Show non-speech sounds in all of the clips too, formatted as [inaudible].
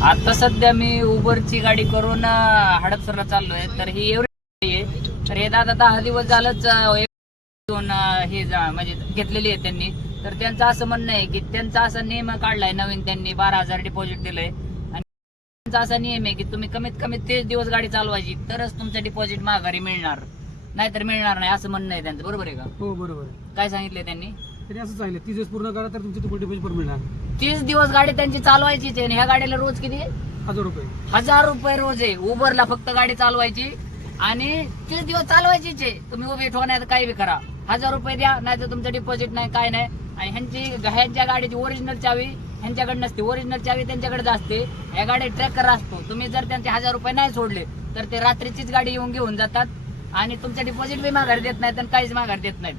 आता सध्या मी उबरची गाडी करून हडपसरला चाललोय. तर ही एवढी आहे. तर हे दादा दहा दिवस झालंच हे म्हणजे घेतलेली आहे त्यांनी. तर त्यांचं असं म्हणणं आहे की त्यांचा असा नियम काढलाय नवीन त्यांनी बारा हजार डिपॉझिट दिलंय. आणि त्यांचा असा नियम आहे की तुम्ही कमीत कमी तेच दिवस गाडी चालवायची तरच तुमचं डिपॉझिट माघारी मिळणार. नाहीतर मिळणार नाही असं म्हणणं आहे त्यांचं. बरोबर आहे का? हो बरोबर काय सांगितलंय त्यांनी? तरी असं चालेल तीस दिवस पूर्ण करा तर तुमची तिकीट डिपॉझिट पण मिळणार. तीस दिवस गाडी त्यांची चालवायचीच आहे आणि ह्या गाडीला रोज किती? हजार रुपये. हजार रुपये रोज आहे. उबरला फक्त गाडी चालवायची. आणि तीस दिवस चालवायचीच आहे. तुम्ही उभी ठेवा नाही तर काही बी करा. हजार रुपये द्या नाही तर तुमचं डिपॉझिट नाही काय नाही. आणि ह्यांची ह्यांच्या गाडीची ओरिजिनल चावी ह्यांच्याकडे नसते. ओरिजिनल चावी त्यांच्याकडे असते. या गाडी ट्रॅकर असतो. तुम्ही जर त्यांचे हजार रुपये नाही सोडले तर ते रात्रीचीच गाडी येऊन घेऊन जातात. आणि तुमचं डिपॉझिट बी माघार देत नाहीत आणि काहीच माघार देत नाहीत.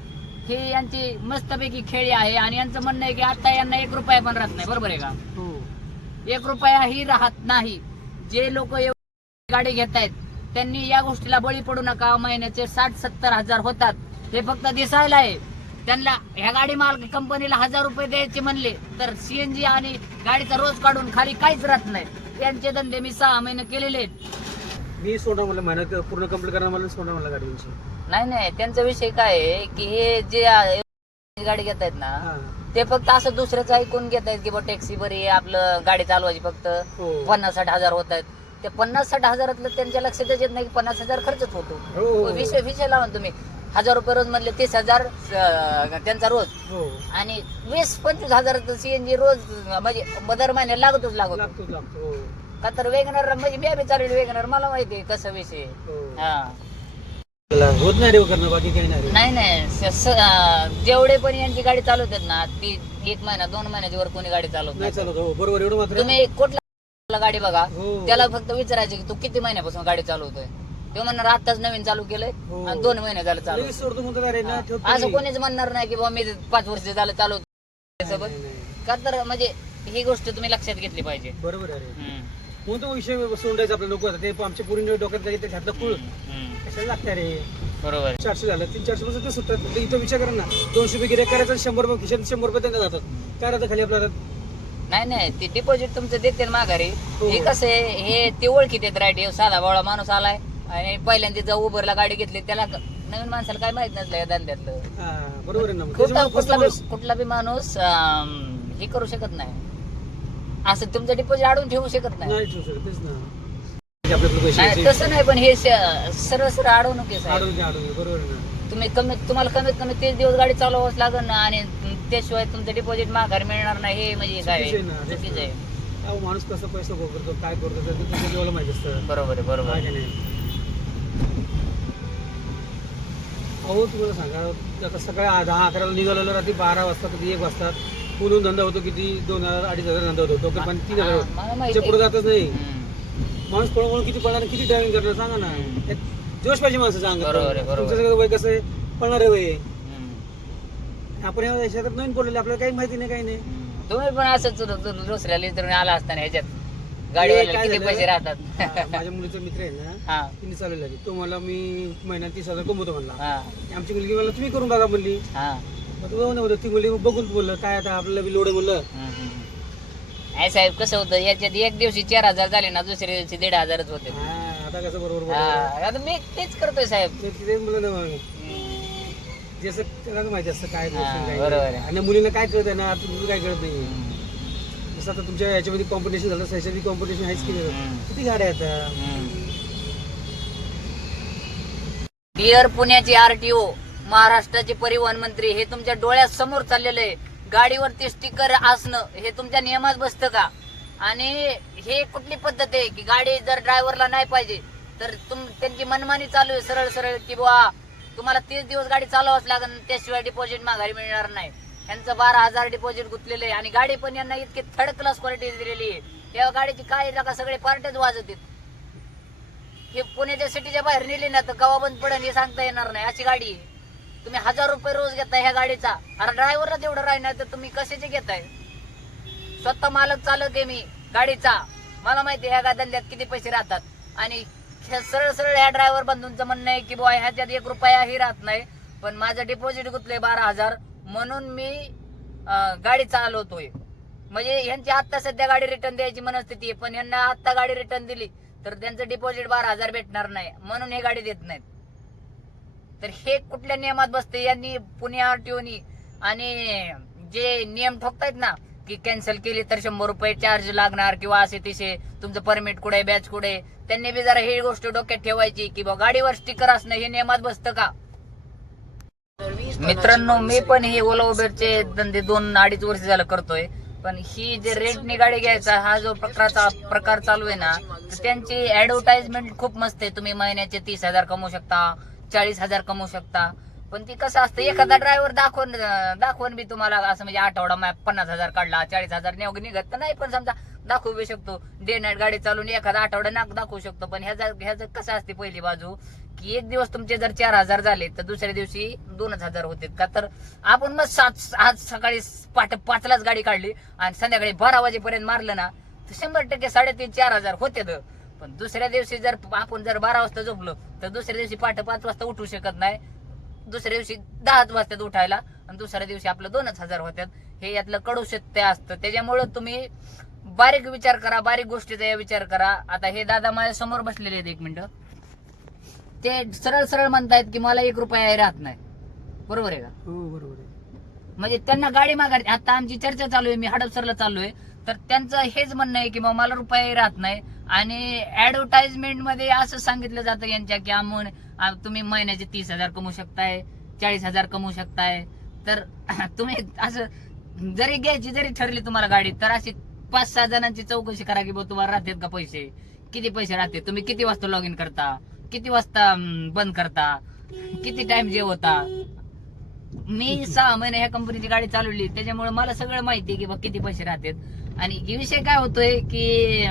हे यांची मस्तपैकी खेळी आहे आणि यांचं म्हणणं आहे की आता यांना एक रुपया पण राहत नाही. बरोबर आहे का? हो. एक रुपयाही राहत नाही. जे लोक गाडी घेत आहेत त्यांनी या गोष्टीला बळी पडू नका. महिन्याचे साठ सत्तर हजार होतात. हे फक्त दिसायला आहे. त्यांना ह्या गाडी माल कंपनीला हजार रुपये द्यायचे म्हणले तर सीएनजी आणि गाडीचा रोज काढून खाली काहीच राहत नाही. त्यांचे धंदे मी सहा महिने केलेले आहेत. मी सोडा मला मेहनत पूर्ण कंप्लीट करणार मला सोडा मला गाडी नाही नाही त्यांचा विषय काय आहे की हे जे गाडी घेत आहेत ना हा. ते फक्त असं दुसऱ्याचं ऐकून घेत आहेत की बा टॅक्सी बरी आहे, आपलं गाडी चालवायची फक्त. हो. पन्नास साठ हजार होत आहेत. ते पन्नास साठ हजारातलं त्यांच्या लक्षातच येत नाही की पन्नास हजार खर्चच होतो. हो, हो. विषय विषय लावा ना तुम्ही. हजार रुपये रोज मधले तीस हजार अं, त्यांचा रोज. हो. आणि वीस पंचवीस हजाराचं सीएनजी रोज म्हणजे दर महिन्याला लागतोच लागतो. लागतो लागतो हो. का तर वेगनर म्हणजे मी बी चालेल वेगनर मला माहिती आहे कसं विषय आहे. हो. हा. होत नाही रे करणं बाकी काही नाही रे. नाही नाही. स- स- अं, जेवढे पण यांची गाडी चालवतात ना ती एक महिना दोन महिन्याच्या वर कोणी गाडी चालवत नाही नाही. चालत हो. बरोबर एवढं मात्र. तुम्ही कुठला गाडी बघा हो. त्याला फक्त विचारायचं की तू किती महिन्यापासून गाडी चालवतोय? तो म्हणणार आताच नवीन चालू केलंय हो. आणि दोन महिने झालं चालू. लगेच सोडतो म्हणतो अरे ना ठेवतो असं. कोणीच म्हणणार नाही की बाबा मी पाच वर्ष झालं चालवतो सोबत नाही, नाही. का तर म्हणजे ही गोष्ट तुम्ही लक्षात घेतली पाहिजे. बरोबर आहे रे हम्म. कोणता विषय सोडायचा आपल्या नको ते आमच्या पुरी डोक्यात जायचं ते घातलं कुळ. कशाला लागतं रे? बरोबर. चारशे झालं. तीन चारशे पासून ते सुटतात. म्हणजे इथं विचार करा ना. दोनशे रुपये गिरे करायचं शंभर रुपये खिशात शंभर रुपये त्यांना जातात. काय राहतं खाली आपल्या हातात? नाही नाही. ते डिपॉझिट तुमचं देते ना माघारी. हो. हे कसं आहे? हे ते ओळखीत येत राईट? हे साधा बावळा माणूस आलाय. आणि पहिल्यांदा जाऊ उबरला गाडी घेतली त्याला नवीन माणसाला काय माहीत नसलं या धंद्यातलं. हा, बरोबर आहे ना. मग. कुठला त्याच्यामुळे कुठला बी कुठला बी माणूस अं, हे करू शकत नाही. असं तुमचं डिपॉझिट अडून ठेवू शकत. नाही नाही ठेवू शकत, तेच ना म्हणजे पैसे नाही. तसं नाही पण हे स- सरळ सरळ अडवणूक आहे साहेब. अडवून घे, अडवून घे, बरोबर आहे ना तुम्ही कमीत तुम्हाला कमीत कमी तीस दिवस गाडी चालवावंच लागेल ना आणि त्याशिवाय तुमचं डिपॉझिट माघारी मिळणार नाही हे म्हणजे काय चुकीचं आहे ना, तेच चुकीचं आहे अहो, माणूस कसं पैसा गो करतो काय करतो ते तुमच्या माहिती असतं बरोबर आहे बरोबर काय आहे. की नाही अहो तुम्हाला सांगा आता सकाळी आ- दहा अकराला निघालेलो रात्री बारा वाजता कधी एक वाजता पुण्याहून धंदा होतो किती? दोन हजार अडीच हजार धंदा होतो. पाणी तीन हजार होतं. मला माहिती त्याच्या पुढे. जातच नाही. माणूस पळवून किती पळणार किती ड्रायव्हिंग करणार सांगा ना. हम्म. त्यात जोश पाहिजे माणसाचं अंगात. बरोबर आहे, बरोबर तुमचं सगळं वय कसं आहे? पळणार आहे वय. आपण या शेतात नवीन पडलेले आपल्याला काही माहिती नाही काही नाही. तुम्ही पण असंच दु- दुसऱ्या लिटरने आला असताना ह्याच्यात. हे गाडीवाल्याला काय किती झालं? पैसे राहतात? हा, माझ्या मुलीचा मित्र आहे ना हा. तिने चालवली आधी. तो मला मी महिन्यात तीस हजार कमवतो म्हणला. हा. आमची मुलगी मला तुम्ही करून बघा म्हणली. हा. तू बघून बोललं काय आता आपल्याला बी लोड साहेब कसं होतं याच्यात एक दिवशी चार हजार झाले ना दुसऱ्या दिवशी दीड हजारच होते हा, आता कसं बरोबर हा, बोललं. आता मी तेच करतोय साहेब ते तिथे मुलं ना मग हम्म. जसं त्याला माहिती असतं काय गोष्ट काय बरोबर नाही. आणि मुलींना काय कळत आहे ना आता तुझं काय कळत नाही. जसं आता तुमच्या याच्यामध्ये कॉम्पिटिशन झालं कॉम्पिटिशन आहेच की नाही? हम्म. किती गाड्या आहेत आता? डिअर पुण्याचे आरटीओ महाराष्ट्राचे परिवहन मंत्री हे तुमच्या डोळ्यासमोर चाललेलं आहे. गाडीवरती स्टिकर असणं हे तुमच्या नियमात बसतं का? आणि हे कुठली पद्धत आहे की गाडी जर ड्रायव्हरला नाही पाहिजे तर तुम त्यांची मनमानी चालू आहे सरळ सरळ की बुवा तुम्हाला तीस दिवस गाडी चालवाच लागेल त्याशिवाय डिपॉझिट माघारी मिळणार नाही. यांचं बारा हजार डिपॉझिट गुंतलेलं आहे. आणि गाडी पण यांना इतकी थर्ड क्लास क्वालिटी दिलेली आहे. या गाडीची काय का सगळे पार्ट्याच वाजत हे पुण्याच्या सिटीच्या बाहेर नेली ना तर कवा बंद पडेल हे सांगता येणार नाही. अशी गाडी आहे. तुम्ही हजार रुपये रोज घेताय ह्या गाडीचा. अरे ड्रायव्हरला तेवढं राहणार तर तुम्ही कशाचे घेताय? स्वतः मालक चालक आहे मी गाडीचा. मला माहिती ह्या गाद्यात किती पैसे राहतात. आणि सरळ सरळ ह्या ड्रायव्हर बंधूंचं म्हणणं आहे की बुवा ह्याच्यात एक रुपयाही राहत नाही. पण माझं डिपॉझिट गुतलंय बारा हजार. म्हणून मी गाडी चालवतोय. म्हणजे ह्यांची आता सध्या गाडी रिटर्न द्यायची मनस्थिती आहे. पण यांना आता गाडी रिटर्न दिली तर त्यांचं डिपॉझिट बारा हजार भेटणार नाही. म्हणून हे गाडी देत नाहीत. तर हे कुठल्या नियमात बसते? यांनी पुणे आरटीओनी आणि जे नियम ठोकतायत ना की कॅन्सल केली तर शंभर रुपये चार्ज लागणार किंवा असे तिसे तुमचं परमिट कुठे बॅच कुठे त्यांनी बी जरा ही गोष्ट डोक्यात ठेवायची की बा गाडीवर स्टिकर असणं हे नियमात बसतं का? मित्रांनो मी पण हे ओला उबेरचे धंदे दोन अडीच वर्ष झालं करतोय पण ही जे रेंटनी गाडी घ्यायचा हा जो प्रकारचा प्रकार चालू आहे ना त्यांची ऍडव्हर्टाइजमेंट खूप मस्त आहे. तुम्ही महिन्याचे तीस हजार कमवू शकता चाळीस हजार कमवू शकता. पण ती कसं असतं एखादा ड्रायव्हर दाखवून दाखवून बी तुम्हाला असं म्हणजे आठवडा मॅप पन्नास हजार काढला चाळीस हजार नेऊ निघत तर नाही पण समजा दाखवू बी शकतो. डे नाईट गाडी चालून एखादा आठवडा नाक दाखवू शकतो. पण ह्याचा ह्याचं कसं असते पहिली बाजू की एक दिवस तुमचे जर चार हजार झाले तर दुसऱ्या दिवशी दोनच हजार होते का? तर आपण मग सात आज सकाळी पाठ पाचलाच गाडी काढली आणि संध्याकाळी बारा वाजेपर्यंत मारलं ना तर शंभर टक्के साडेतीन चार हजार होते पण दुसऱ्या दिवशी जर आपण जर बारा वाजता झोपलो तर दुसऱ्या दिवशी पाठ पाच वाजता उठू शकत नाही. दुसऱ्या दिवशी दहाच वाजतात उठायला आणि दुसऱ्या दिवशी आपलं दोनच हजार होतात हे यातलं कडू सत्य असतं. त्याच्यामुळं तुम्ही बारीक विचार करा बारीक गोष्टीचा विचार करा. आता हे दादा माझ्यासमोर बसलेले आहेत एक मिनिट. ते सरळ सरळ म्हणतायत की मला एक रुपया राहत नाही. बरोबर आहे का? हो बरोबर आहे. म्हणजे त्यांना गाडी मागायची. आता आमची चर्चा चालू आहे मी हडपसरला चालू आहे. तर त्यांचं हेच म्हणणं आहे की मला रुपये राहत नाही. आणि ऍडव्हर्टाइजमेंटमध्ये असं सांगितलं जातं यांच्या की आम्ही तुम्ही महिन्याचे तीस हजार कमवू शकताय चाळीस हजार कमवू शकताय. तर [clears throat] तुम्ही असं जरी घ्यायची जरी ठरली तुम्हाला गाडी तर अशी पाच सहा जणांची चौकशी करा की बुवा तुम्हाला राहतात का पैसे? किती पैसे राहते तुम्ही किती वाजता लॉग इन करता? किती वाजता बंद करता? किती टाइम जेवता? मी सहा महिने ह्या कंपनीची गाडी चालवली त्याच्यामुळे मला सगळं माहिती आहे की बा किती पैसे राहतात. आणि विषय काय होतोय की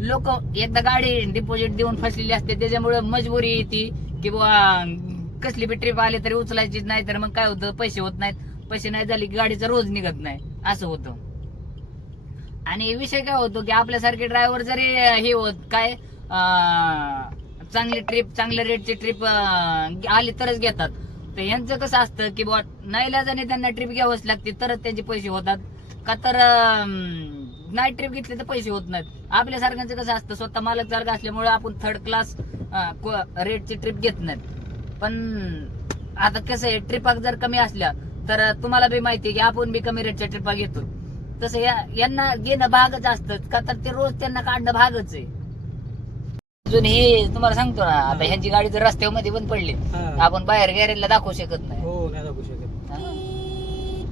लोक एकदा गाडी डिपॉझिट देऊन फसलेली असते त्याच्यामुळे मजबुरी येते की बुवा कसली बी ट्रिप आली तरी उचलायची नाही तर मग काय होतं? पैसे होत नाहीत. पैसे नाही झाले की गाडीचा रोज निघत नाही. असं होतं. आणि विषय काय होतो की आपल्यासारखे ड्रायव्हर जरी हे होत काय चांगली ट्रिप चांगल्या रेटची ट्रिप आली तरच घेतात. तर यांचं कसं असतं की बुवा नाही त्यांना ट्रिप घ्यावंच लागते तरच त्यांचे पैसे होतात. का तर नाईट ट्रिप घेतली तर पैसे होत नाहीत. आपल्यासारख्यांचं कसं असतं स्वतः मालक चालक असल्यामुळे आपण थर्ड क्लास रेटची ट्रिप घेत नाहीत. पण आता कसं आहे ट्रिपा जर कमी असल्या तर तुम्हाला बी माहिती आहे की आपण बी कमी रेटच्या ट्रिपा घेतो तसं या यांना घेणं भागच असतं का तर ते रोज त्यांना काढणं भागच आहे. अजून हे तुम्हाला सांगतो ना आता ह्यांची गाडी जर रस्त्यामध्ये बंद पडली. आपण बाहेर गॅरेजला दाखवू शकत नाही. हो नाही दाखवू शकत.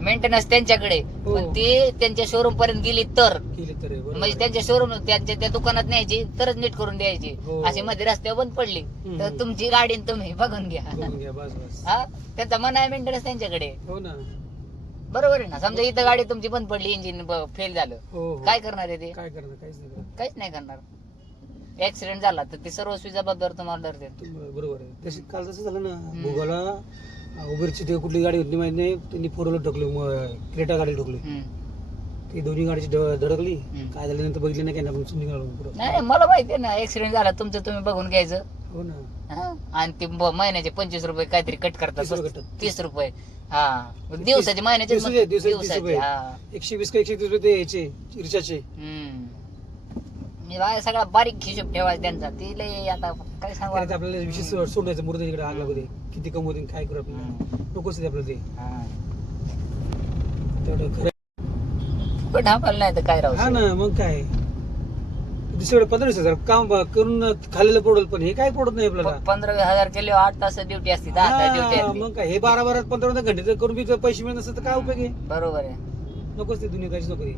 मेंटेनन्स त्यांच्याकडे. हो. पण ते त्यांच्या शोरूम पर्यंत गेली तर. केली तर आहे, बरोबर म्हणजे आहे. त्यांच्या शोरूम त्यांच्या त्या दुकानात न्यायची तरच नीट करून द्यायची. हो. अशी मध्ये रस्त्यावर बंद पडली. हम्म. तर तुमची गाडी आणि तुम्ही बघून घ्या. बघून घ्या बस बस. हा? त्यांचा मन आहे मेंटेनन्स त्यांच्याकडे. हो ना. बरोबर आहे ना? समजा इथं गाडी तुमची बंद पडली इंजिन फेल झालं. हो हो. काय करणार आहे ते? काय करणार? काहीच नाही करणार. काहीच नाही करणार. ऍक्सिडेंट झाला तर ते सर्वस्वी जबाबदार तुम्हाला धरते तुम- बरोबर आहे. तशी काल तसं झालं ना भोगाला उबेरची ते कुठली गाडी होती माहिती नाही त्यांनी फोर व्हीलर ठोकली म- क्रेटा गाडी ठोकली ती दोन्ही गाडीची धडकली हम्म. काय झालं नंतर बघितलं नाही काय ना निघालो पुढं. नाही मला माहिती आहे ना ऍक्सिडेंट झाला तुमचं तुम्ही बघून घ्यायचं हो ना हा? आणि ते ब- महिन्याचे पंचवीस रुपये काहीतरी कट करतात तीस रुपये. तीस रुपये हा दिवसाचे महिन्याचे दिवसाचे- दिवसाचे तीस दिवसाचे रुपये. हा एकशे वीस का एकशे तीस रुपये ते याचे रिचार्जचे हम्म. मी बाहेर सगळा बारीक हिशोब ठेवायचा त्यांचा. ते लय आता काय सांगू आता? आपल्याला विशेष. सोडायचं मुर्दा इकडे आग लागू दे. किती कमवते काय करू आपल्याला. नकोच ते आपल्याला ते. तेवढं खरं पण ढापायला नाही तर काय राहू हा ना मग काय? दुसरीकडे पंधरा वीस हजार काम करून खाल्लेलं पडल पण हे काय पडत नाही आपल्याला? पंधरा वीस हजार केले आठ तास ड्युटी असते दहा तास ड्युटी असते. मग काय? हे बारा बारा पंधरा घंटे करून बी पैसे मिळत नसतं तर काय उपयोग आहे? बरोबर आहे. नकोच ते दुनिया काहीच नोकरी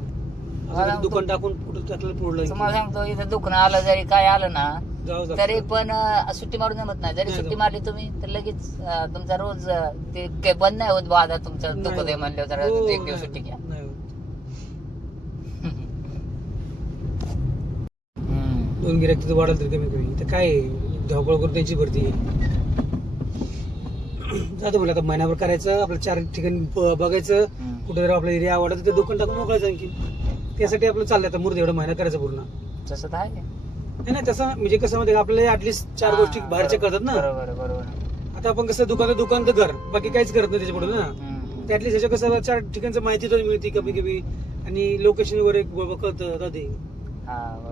दुकान टाकून कुठं तुम्हाला पुढलं सांगतो इथं दुखणं आलं जरी काय आलं ना जाऊ तरी पण अं, सुट्टी मारून जमत नाही जरी नाही सुट्टी जमत. मारली तुम्ही तर लगेच अं, तुमचा रोज अं, ते काही बंद नाही होत बा आता तुमचं दुखत आहे म्हणलं तर हो, एक दिवस सुट्टी घ्या नाही होत. हम्म. दोन गिराक तिथं वाढलं तरी कमी कमी तर काय आहे? धावपळ करून त्यांची भरती आहे. [clears throat] जातो म्हणलं आता महिनाभर करायचं आपलं चार ठिकाणी ब- बघायचं हम्म. कुठे जर आपला एरिया आवडत तर दुकान टाकून मोकळायचं आणखी त्यासाठी आपलं चाललंय आता मूर्ती एवढा महिना करायचा पूर्ण. तसं तर आहे. नाही नाही तसं म्हणजे कसं मध्ये आपल्याला ऍटलिस्ट चार हा, गोष्टी बाहेरच्या बरोबर, करतात ना. बरोबर बरोबर. आता आपण कसं दुकान दुकान तर घर बाकी काहीच करत नाही त्याच्या पुढे ना. हम्म. त्याच्या कसं चार ठिकाणचं माहिती तर मिळते कमी कमी आणि लोकेशन वगैरे हा बरोबर